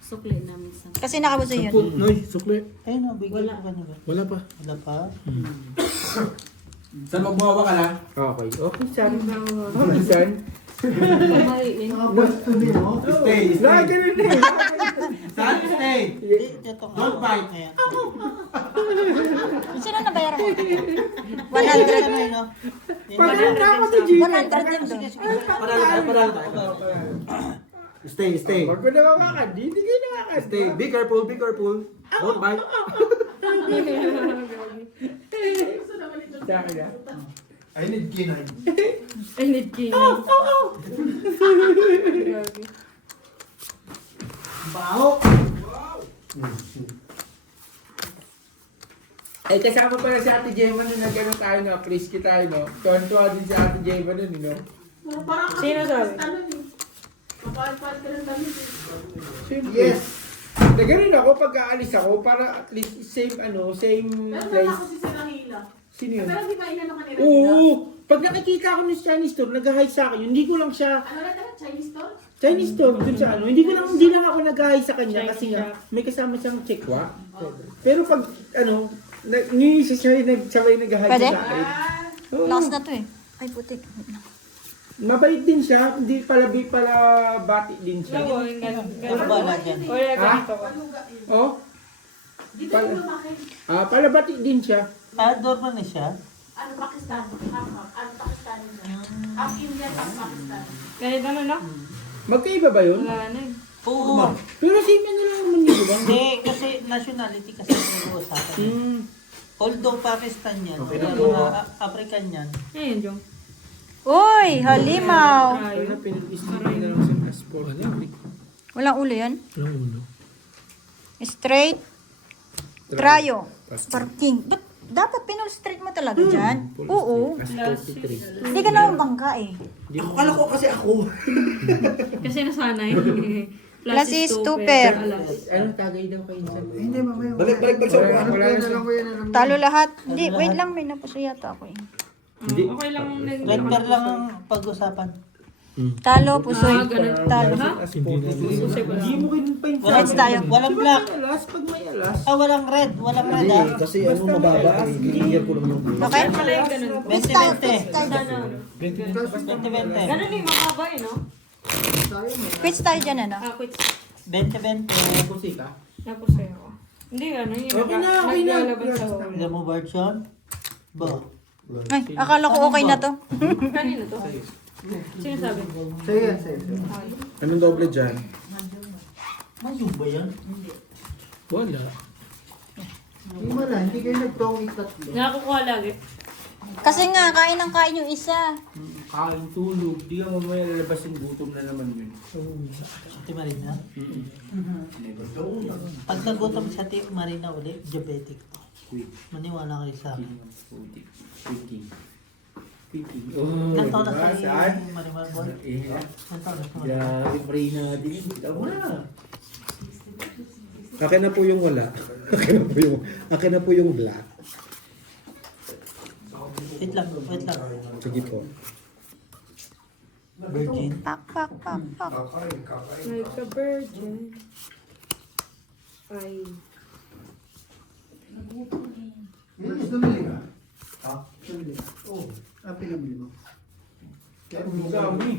Sukli namin sa... Kasi nakapusoy yun. Noy, sukli. Ay, no, bigyan ko ba niya ba? Wala pa. Wala pa. Saan magbawa ka lang? Okay. Okay, saan? Okay, saan? Pamaliin. Stay, stay. Ganun eh. Saan? Stay. Ito nga. Don't bite. Ayan. Sino na bayaran mo? 100. Ano yun, no? Pagalan na ako to, G. 100 din doon. Stay, stay. Huwag ko nakakakad. Hindi kayo nakakad. Stay. Be careful, be careful. Don't bite. Sa akin ah. I need canine. I need king. Bao! Eh, kasama pala si Ate Gemma nung nag-ano tayo, no? Frisky tayo, no? Tuwan-tuwa din si Ate Gemma nun, no? Sino sabi? Yes! Nagano'n ako pag aalis ako para at least same same place. Sino yun? Pero di ba inano ka nila? Oo! Pag nakikita ako ng Chinese store, nag-hi sa akin, hindi ko lang siya Ano na talaga? Chinese store? Chinese store dun sa ano, hindi lang ako nag-hi sa kanya kasi nga may kasama siyang chekwa. Pero pag ni siya nagsabay nag-hi Pwede? sa akin. Oo. Lakas na to eh. Ay, putik. Mabait din siya, hindi pala bati din siya. Oo, yung ganun. Ano ba na dyan? O, yan, ganito ka. Oh, Dito Pala- yung lumaki. palabati din siya. Dorman na siya. Ano, Pakistan? Ano, Pakistan niya? Half Indian, half Pakistan. Kahit ano na? Magkaiba ba yun? Wala na eh. Oo. Pero same na lang naman yun, di ba? Hindi, kasi nationality kasi nag-uusapan. Hmm. Although Pakistan yan, pero African yan. Ayun, Jong. Uy, halimaw. Sana pinag-istigay na lang sa passport. Walang ulo yan? Straight. Trayo. Parking. Dapat pinul straight mo talaga dyan. Oo. Hindi ka naman bangka eh. Akala ko kasi ako. Kasi nasanay. Plus is super. Ano, tagay daw kayo sa... Hindi, mamaya. Balik sa upuan. Wala na siya. Talo lahat. Hindi, wait lang. May napuso yata ako eh. Okay lang. Red pear lang ang pag-usapan. Talo, pusoy. ganun. Talo. Susi ko Hindi lang. mo kinpain sa... Let's tayo. Walang black. Alas, pag may alas. Walang red. Walang red ah. Kasi mababa. Kikigil ko lang yung... Okay? Pala yung ganun. 20-20. Sana. 20-20. Ganun eh, makaba eh, no? Quits tayo dyan ano? Quit. 20-20. Pusi ka? Tapos sa'yo ako. Hindi, ano yung Okay na, okay na. naglalaban sa home. Alam mo version? Ba? Ay, akala ko okay na to. Kanino to? Sino sabi? Sige. Anong doble dyan? Mayroon ba yan? Wala. Hindi wala. Hindi kayo nagtong itatlo. Nakakukuha lagi. Kasi nga, kain ng kain yung isa. Kain, tulog. Di ka mamaya lalabas yung gutom na naman yun. Si Marina? Pag nagutom sa Ate Marina ulit, diabetic to. Maniwala kayo sa akin. Thinking. Ilan taon na si Saan? Marimar Boy? Eh, Ilan taon na si Marimar? grabe, pray natin. Tama na. Akin na po yung wala. Akin na po yung black. Wait lang. Sige po. Virgin. Pak, pak, pak, pak. Like a virgin. Ay. Gusto mo ka? Ha? Oo. Pinabili mo. Ang dami.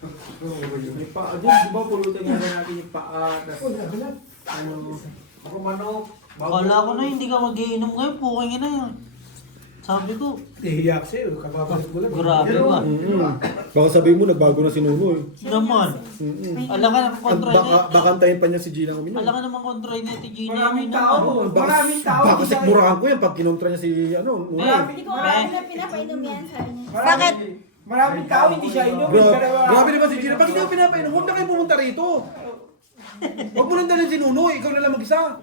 May paa dun, di ba pulutan nga ba natin yung paa, tas ano, Ako manok. Akala ko na hindi ka mag-iinom ngayon, puking na yun. Sabi ko, Nahiyak sa'yo, kababalik mo lang. grabe ba? Baka sabihin mo, nagbago na si Nuno eh. Naman. Alam ka naman kontra niya. Bakantayin pa niya si Gina Camino. Alam ka naman kontra niya si Gina. maraming tao, maraming tao. Baka sikmurahan ko yan pag kinontra niya si ano. Nuno. Hindi ko alam na pinapainom yan sa inyo. Bakit? Maraming tao, hindi siya inom. Grabe naman si Gina. Bakit hindi ko pinapainom? Huwag na kayo pumunta rito. Huwag mo lang dalhin si Nuno, ikaw na lang mag-isa.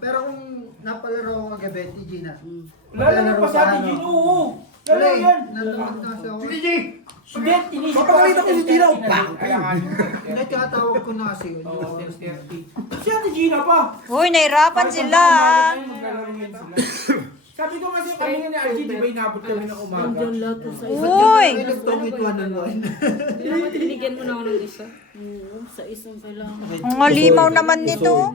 Pero kung napalaro ko kagabi, si Gina. Lalo pa sa atin, Gino. Lalo Wala eh, yan. nandun kasi ako. Hindi, tinisip Papakita ko si Gina, oh, bang! Kaya nga. Hindi, kakatawag ko na kasi yun. Si Ate Gina pa. Uy, nahirapan sila. Maglalaro ngayon sila. Sabi ko kasi kami nga ni RG, di ba inabot kami ng umaga? Nandiyan lahat to sa isa. Uy! Ay, nagtungit one on one. Binigyan mo na ako ng isa. Oo, sa isang kailangan. Ang halimaw naman nito.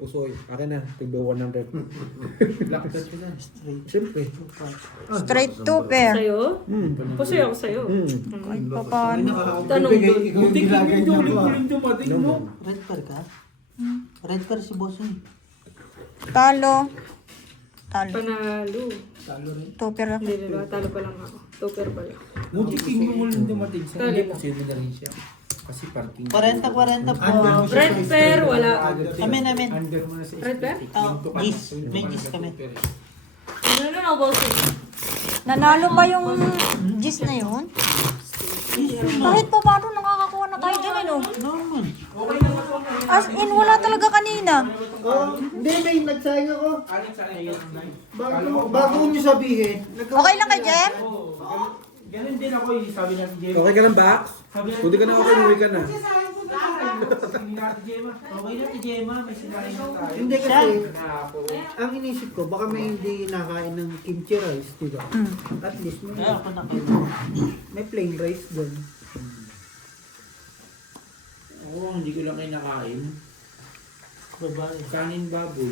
Pusoy. Akin na, tigbe 100. Siyempre. Straight to pair. Sa'yo? Pusoy ako sa'yo. Kahit pa paano. Tanong doon. Buti kami ulit dumating mo. Red pair ka? Red pair si boss yun. Talo. Talo. Panalo. To pair ako. Hindi, diba? Talo pa lang ako. Toker pa lang. Buti king mo ulit dumating sa Tali. posible na rin siya. Kasi parking. 40 po. Red pair, wala. Amin. Under mo na sa Red pair? Gis. May gis kami. Ano na ako, boss? Nanalo ba yung gis na yun? Kahit pa paano nakakakuha na tayo dyan, ano? Naman. As in, wala talaga kanina. Oh, hindi, may nagsayang ako. Bago nyo sabihin. Okay lang kay Jem? Ganun din ako yung sabi natin Gemma. Okay ka lang ba? Sabi natin, Kung di ka na okay, uwi ka na. Sabi natin Gemma. Okay na si Gemma. May Sinayin na tayo. Hindi kasi, Na ako. ang inisip ko, baka may hindi nakain ng kimchi rice, diba? At least may, Kaya ako na kayo. may plain rice doon. Oo, hindi ko lang kayo nakain. Babae. Kanin baboy.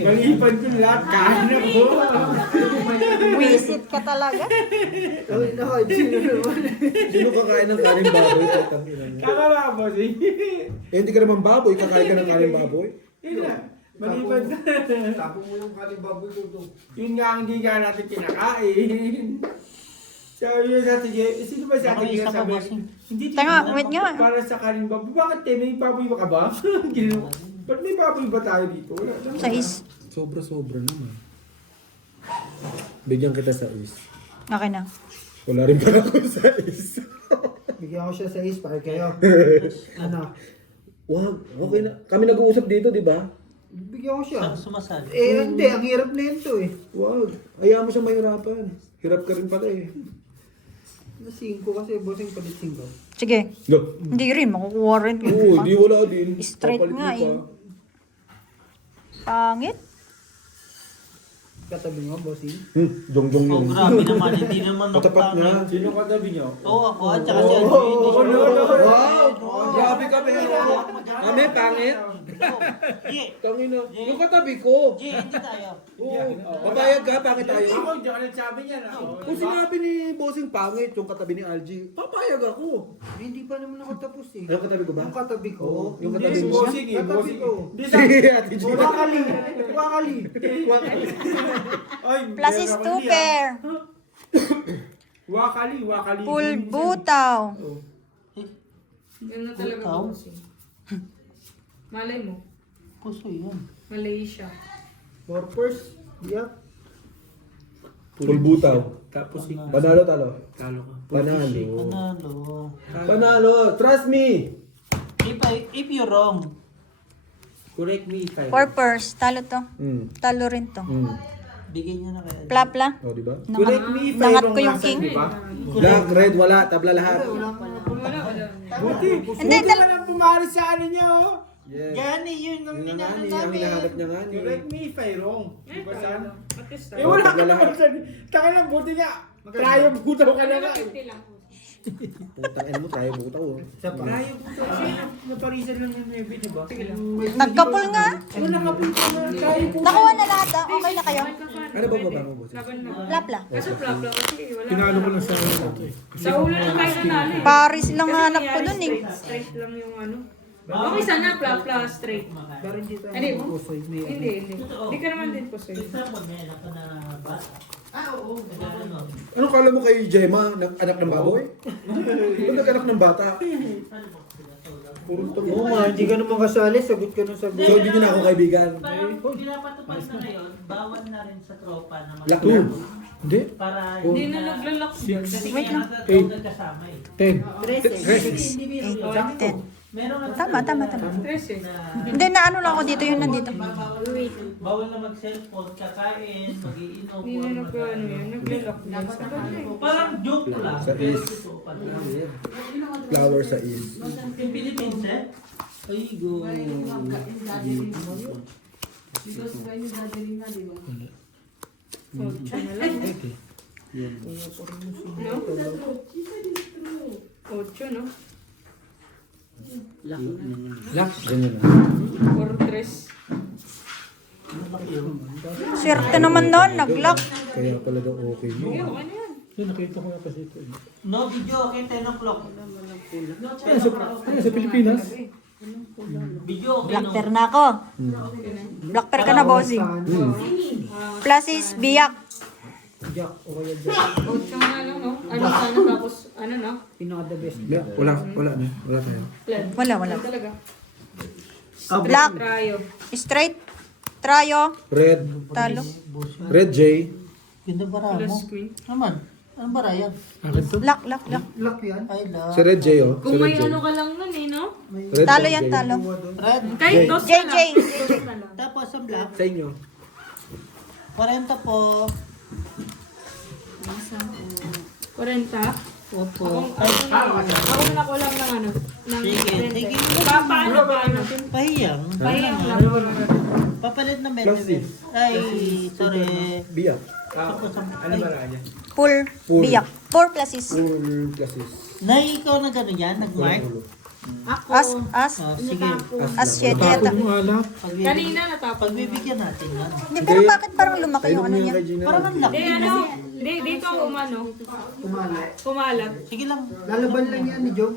Malipan ko lahat. Kanin ako. Wisit ka talaga. Oh, nakain sino naman. Sino kakain ng kanin baboy? Putang ina mo. Kakababos eh. Eh, hindi ka naman baboy, kakain ka ng kanin baboy. Yun na. Malipan na. Tapos mo yung kalibaboy ko. Yun nga ang hindi nga natin kinakain. Sabi niya sa atin, sino ba sa Ako atin isa nga pa, sabi? bossing. Hindi Tanga, tingnan wait ako nga. para sa kanin baboy. Bakit may baboy ba ka ba? Ba't may baboy ba tayo dito? Wala naman. Sais. Sobra-sobra naman. Bigyan kita sa is. Okay na. Wala rin pala ako sa is. Bigyan ko siya sa is, para kayo. Ano? Wag, okay na. Kami nag-uusap dito, di ba? Bigyan ko siya. Sumasali. Hindi, ang hirap na yun to eh. Wag. Ayaw mo siya mahirapan. Hirap ka rin pala eh. Na 5 kasi, bossing palit 5. Sige. No. Hindi rin, makukuha rin. Oo, di wala din. Straight Papalit nga mo pa. eh. Pangit. Katabi mo, bossing. Jongjong Oh, yun. grabe naman. Hindi naman Katapat niya. nakapangit. Sino katabi niyo? Oo, ako. At saka si Alvin. Wow! Grabe kami. Kami, pangit. G. Tangina. Yung katabi ko. G, hindi tayo. Oo. Papayag ka, pangit tayo. Ikaw, diyan ka nagsabi niya na. Kung sinabi ni Bossing pangit, yung katabi ni Algie, papayag ako. Hindi pa naman ako tapos eh. Yung katabi ko ba? Yung katabi ko. Oo, yung Hindi, katabi mo. bossing eh, Katabi bossing. ko. Hindi Si sa... Ate Gina. Wakali. Wakali. Ay, Plus is meron two ako niya. pair. Wakali. Full butaw. Yan na talaga, Ikaw? boss. Malay mo. Puso yan. Malaysia. Purpose. Yeah. Full butaw. Tapos Panalo talo. talo ka. Panalo. Panalo. Panalo. Trust me. If you're wrong, Correct me if I... Purpose. Talo to. Talo rin to. bigay niya na kay Alvin. Plapla. O, di ba? Correct me if I Nangat wrong ko yung last king. time, di ba? Black, red, wala. Tabla lahat. Wala. Buti. Hindi, Buti ka nang pumari sa ano niya, oh. Yes. Yan eh, yun ang Yun nga minano ni, ang namin. hinahanap niya nga ni. Correct me if I wrong. Di ba saan? At least Eh wala ka naman saan. Taka lang, buti nga. Tayo butaw ka na nga. eh. 50 lang. Putang ina mo, tayo butaw. Oh. Isa pa. Tayo butaw siya. Naparisan lang yung maybe, di ba? Sige lang. Nagkapul nga. Wala ka punta na. Tayo butaw. Nakuha na lahat ah. Okay na kayo. Kakain Ano ba baba mo, boss? Laban na. Lapla. Kaso plapla kasi wala. Pinalo ko lang sa ito eh. Sa ulo na tayo nanalo eh. Paris lang Kasi hanap ko nangyari dun eh. Straight lang yung ano. Okay sana plapla straight. Pero hindi tayo Hindi mo? pusoy. May Hindi. Hindi ka naman din po sa'yo. Isa pag may anak ka na bata. Ano? Ano kala mo kay Gemma, anak ng baboy? Ba't nag-anak ng bata? Oo nga, hindi ka naman kasali. Sagot ka nung sagot. So, hindi niyo na ako kaibigan. Parang pinapatupad na ngayon, bawal na rin sa tropa na Lock Two. na. Hindi. para Hindi na naglalak yun. Kasi Wait lang. daw kasama eh. 10. Ten. Meron nga Tama. stress eh. Hindi na ano lang ako dito, yun nandito. bawal na mag-cellphone, kakain, mag-iinom. Hindi na ano yan. Naglalak yun. Parang joke lang. Sa is. Flower sa is. Yung Philippines eh. Ay, go. Ocho na lang. No? Ocho, no? Lock. Ganyan na. Or tres. Swerte naman nun, nag-lock. Kaya pala daw okay Hindi, yun. okay na yan. Yun, nakita ko nga kasi ito. No video, okay, 10 o'clock. Sa Pilipinas? Video, okay, no? Blackper na ako. Blackper ka na, bossing. Plus is biyak. Jack, o kaya Jack. Ocho na lang, no? Ano sana tapos, ano na? Pinaka the best. Yeah, wala na. Wala tayo. Plan. Wala. Talaga. Black, Trayo. straight, trayo, Red. talo. Red J. Ganda bara mo. Plus queen. Naman, anong bara yan? Akin to? Lock. Lock yan. I love. Si Red J, oh. Si Kung Red may J. ano ka lang nun eh, no? Red Talo J. yan, talo. Red. Kahit dos ka JJ. lang. Dos ka lang. Tapos ang black. Sa inyo. 40 po. 40. Opo. Ako na ko lang ng ano. Ng Sige. Paano? Pahiyang. Pahiyang lang. Papalit na Plus medyo. Ay, sorry. Biyak. Ano ba yan? Full, biyak. 4 plus is. Full classes. Nay, ikaw na gano'n yan? Nag-mark? As. Oh, sige. As 7 yata. Tapos mo alak. Kanina natapos. Pagbibigyan natin yan. Hindi, pero bakit parang lumaki Ayun yung ano mo niya? yung Regina. Parang ang laki. Di ano, dito umano. Kumalat. Sige lang. Lalaban lang yan ni Joe.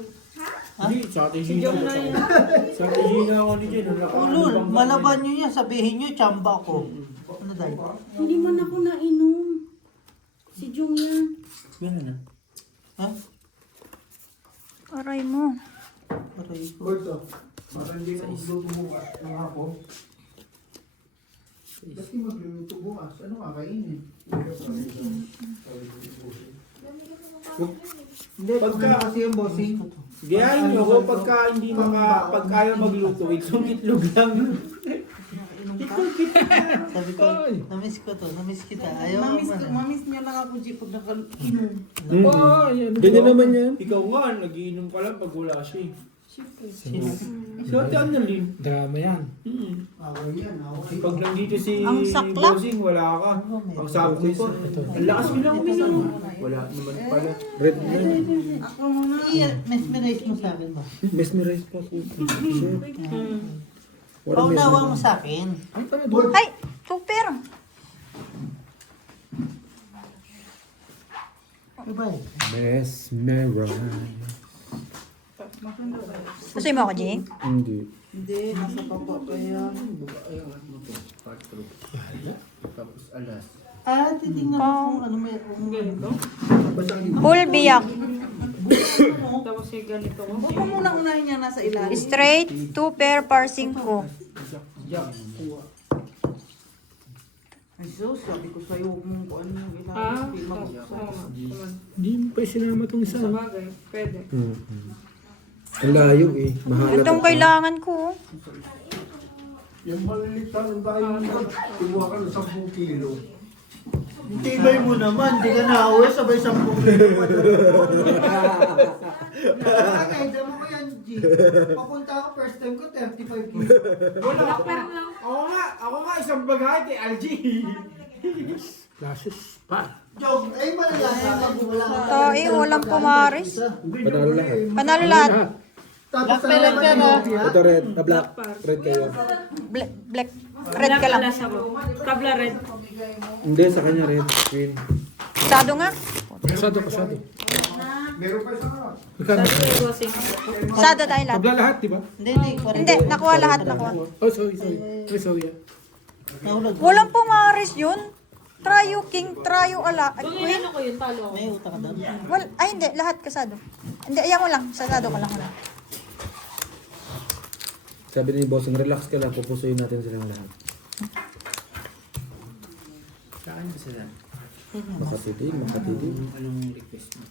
Hindi, sa atin Gina. Sa atin Gina ako ni Jen. Ulul, malaban nyo yan. Sabihin nyo, tsamba ko. Ano dahil? Hindi man ako nainom. Si Jung yan. Yan na. Ha? Aray mo. Aray ko. Gordo. Parang hindi ka magluto bukas. Ang ako. Ba't di magluluto bukas? Ano kakainin? Hindi, pagka kasi yung bossing. Gayahin nyo ako pagka hindi pagka ayaw magluto, itlog lang. Sabi ko, namiss ko to, namiss kita. Ayaw ka ba? Mamiss niya lang ako, G, pag nakainom. Oh, yan. Ganyan naman yan. Ikaw nga, nagiinom ka lang pag wala siya eh. Sino? Si Ate Annalyn. Drama yan. Away yan, away. Pag nandito si Ang saklap. Bossing, wala ka. Ang sabi ko pa, ang lakas mo lang uminom. Wala naman pala. Red na. Mesmerize mo sa akin ba? Mesmerize pa po. Paunawa mo sa akin. Ay, super. Ano ba eh? Mesmerize. Gusto mo ako, G? Hindi. Hindi, nasa baba pa yan. Tapos alas. Ah, titingnan mo kung ano may Ganito. Full biyak. Tapos yung ganito ko. Huwag mo muna unahin niya nasa ilalim. Straight, 2 pair, par 5. Jack, kuha. Ay, so, sabi ko sa'yo, huwag mong kung ano yung Ah, ilalim. Hindi mo pa sinama itong isa. sa bagay. Pwede. Ang layo eh. Mahalat. Itong kailangan ko. Yung malilitan, ang dahil mo, kinuha ka ng 10 kilo. Tibay mo naman, di ka nauwi, sabay 10 kilo pa doon. Nakakaya mo ko yan, G. Papunta ako, first time ko, 35 kilo. Blackper lang. Ako nga isang bagay kay LG. Classes pa. Joke, ay malalasan pag wala ka. Tayo, walang pumaris. Panalo lahat. Panalo lahat. Tapos Black pellet ka ba? Ito red, black. Red kayo. Black. Red ka lang. Black alas ako. Tabla red. Hindi, sa kanya red. Queen. Sado nga. Kasado. Meron pa isa ka. Sabi ko bossing. Sado tayo lahat. Tabla lahat, di ba? Hindi. Hindi, nakuha lahat, nakuha. Oh, sorry. Sorry. Nahulog. Walang pumaris yun. Tryo king, tryo ala. Ay, Kung queen. ano ko yun, talo ako. May utak ka doon. Ay, hindi. Lahat kasado. Hindi, ayan mo lang. Sasado ko lang. Sabi ni Bossing, relax ka lang, pupusuin natin silang lahat. Saan ba sila? Makatitig. Anong request mo?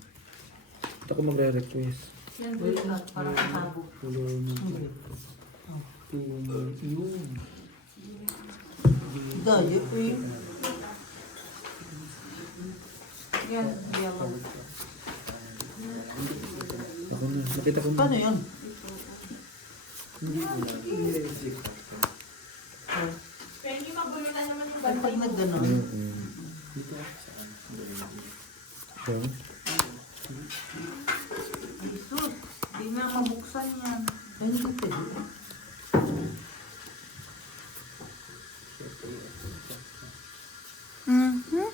Ito ko magre-request. Dayo eh. Ako na, nakita ko na. Paano yun? Pag nagganon. Yan. Di na mabuksan yan. Ay, hindi pwede. Mhm.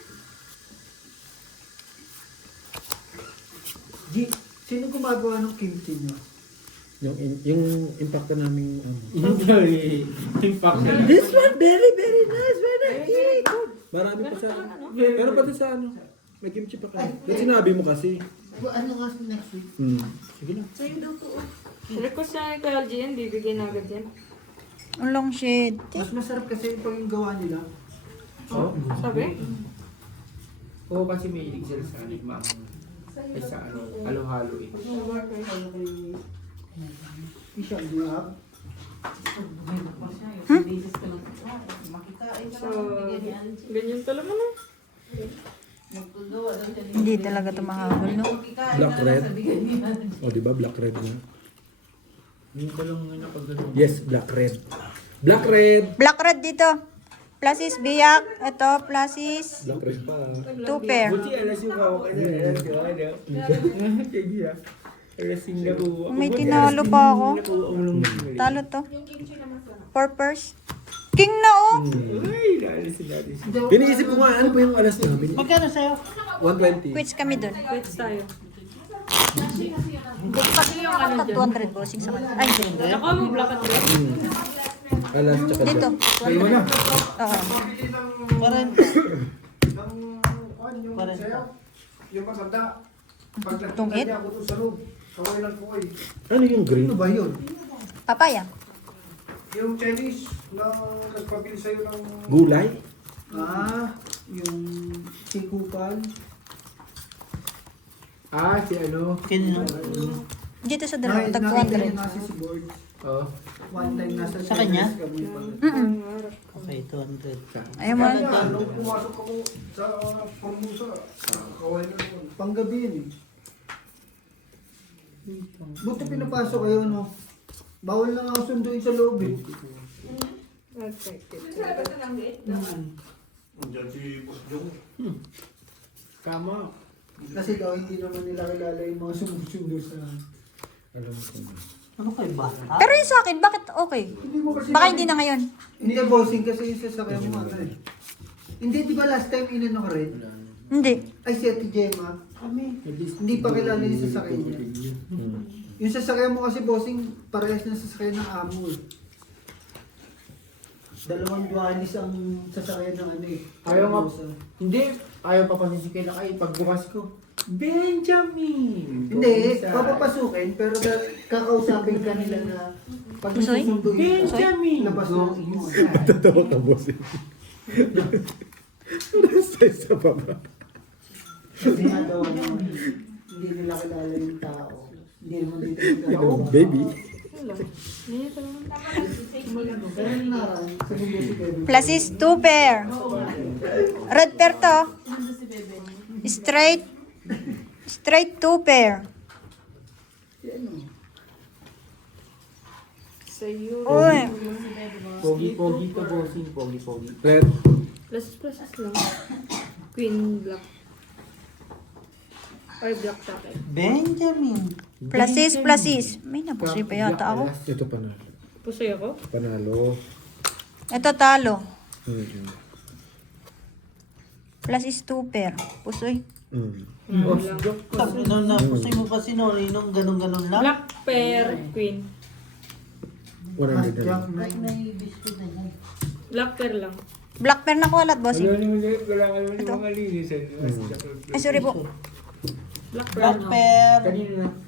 Sino gumagawa ng kimchi nyo? Yung impacto namin, Impact. This one, very, very nice. When I eat. marami pa sa pero pati sa ano, may kimchi pa kayo. Yung sinabi mo kasi. Ano nga next week? Sige na. Request na ni Kuya LG yan, bibigay na agad yan. Ang long shade. Mas masarap kasi pag yung gawa nila. Oh, Sabi? Oo, kasi may hilig sila sa ma'am. Ay sa ano, halo-halo eh. Isang diya. So, ganyan talaga na. Hindi talaga ito mahabol, no? Black red. O, di ba? Black red na. Yung talong nga na pag ganun. Yes, black red. Black red! Black red dito. Plasis biyak. Ito, plasis. Black red pa. 2 pair. Buti alas yung kawo ka dyan. Alas yung ano. Kaya alas yung nakuha. May tinalo pa ako. Umulong na sila. Talo to. 4 pairs. King na, oh. Ay, naalisin natin siya. Iniisip ko nga, ano pa yung alas namin? Magkano sa'yo? 120. Quits kami dun. Quits tayo. Pati yung ano dyan. 200 bossing sa kanila. Ay, hindi. Nakuha mo black at red? Alas tsaka Dito. Kayo na. Oo. 40. 40. Yung matanda. Pag Tungit? nakita ako doon sa loob. Kaway lang ko eh. Ano yung green? Ano ba yun? Papaya. Yung Chinese na nagpabili sa'yo ng... Gulay? Yung sikupan. Si ano? Kanino? Dito sa dalawa. Tag Nakita niya 200. nasa si board. Oh. One time nasa Sa kanya? Chinese kami pa. Okay, 200. Ayaw mo. Kaya nung pumasok ako sa Formosa, kaway na doon. Panggabi yun eh. Buti pinapasok kayo, no? Bawal na nga sunduin sa loob eh. Kama. Kasi daw hindi naman nila kilala yung mga sumusundo sa... Alam ko na. Ano kayo ba? Pero yung sa akin, bakit okay? Hindi mo kasi... Baka hindi na ngayon. Hindi ka bossing kasi yung sasakyan mo ano eh. Hindi, di ba last time inano ka rin? Hindi. Ay, si Ate Gemma. Hindi pa kilala yung sasakyan niya. Yung sasakyan mo kasi bossing, parehas na sasakyan ng amo eh. Dalawang dualis ang sasakyan ng ano eh. Ayaw nga. Formosa. Hindi. Ayaw papasisikay na kayo. Pagbukas ko. Benjamin! Hindi, papapasukin, pero kakausapin ka nila na pag Pusoy? susunduin ka, Benjamin! labas na. Tatawa ka, boss. Nasa isa pa ba? Kasi nga daw, ano, hindi nila kilala yung tao. Hindi naman dito nagkakaroon. Baby. Pero naran, sa mundo si Kevin. Plasis 2 pair. Red pair to. Straight 2 pair. Sa'yo. Uy. Pogi-pogi to, bossing. Pogi-pogi. Red. Plus lang. Queen black. Or black tackle. Benjamin. Pluses. May napusoy pa yata ako. Ito panalo. Pusoy ako? Panalo. Ito talo. Mm. Plus is 2 pair. Pusoy. Sabi nung napusoy mo pa si Nori nung ganun-ganun lang. Black pair, queen. 100 na lang. May biscuit na yan. Black pair lang. Black pair na kuwalat, boss. Wala naman yung mga linisan. Ay, sorry po. Black pair Black lang. pair. Kanina na.